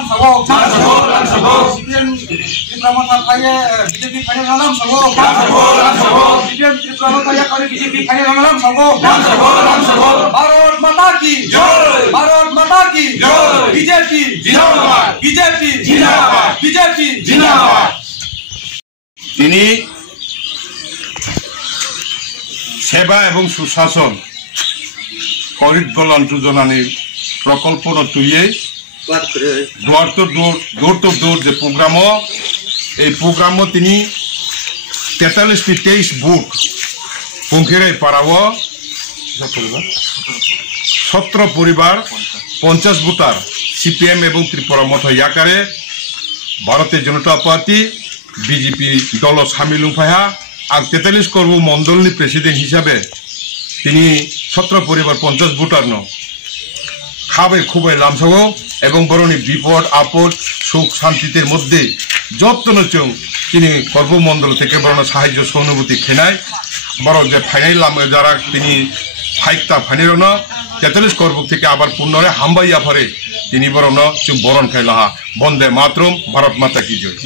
নাম সবো CPM Tripura ফাইয়ে BJP ফাইয়ে নাম সবো CPM Tripura ফাইয়ে করে বিজেপি ফাইয়ে নাম সবো ভারত মাতা কি জয় ভারত মাতা কি জয় বিজেপি জিন্দাবাদ বিজেপি জিন্দাবাদ বিজেপি জিন্দাবাদ। তিনি সেবা এবং সুশাসন কৰিত যোজনানিৰ প্ৰকল্পৰ তুলিয়ে দৌৰ টু দৌৰ যে প্ৰগ্ৰাম এই প্ৰগ্ৰামত তিনি 43 বুথ পংখেৰাই পাৰাব 17 পরিবার 50 ভোটার সিপিএম এবং ত্রিপুরা মঠ ইয়াকারে ভারতীয় জনতা পার্টি বিজেপি দল সামিল ফায়া আর 43 করব মন্ডলনি প্রেসিডেন্ট হিসাবে তিনি 17 পরিবার 50 ভোটার ন খাবে খুবই লামসাগো এবং বরণী বিপদ আপদ সুখ শান্তির মধ্যে যত্ন চৌ তিনি কর্মমন্ডল থেকে বরণ সাহায্য সহানুভূতি খেনায় বড় যে ফাইনাল যারা তিনি ফাইকটা ফাইনাল না 43 করব থেকে আবার পুনরায় হামবাইয়া ফরে তিনি বরণ বরণ খাইলাহা বন্দে মাতরম ভারত মাতা কি জয়।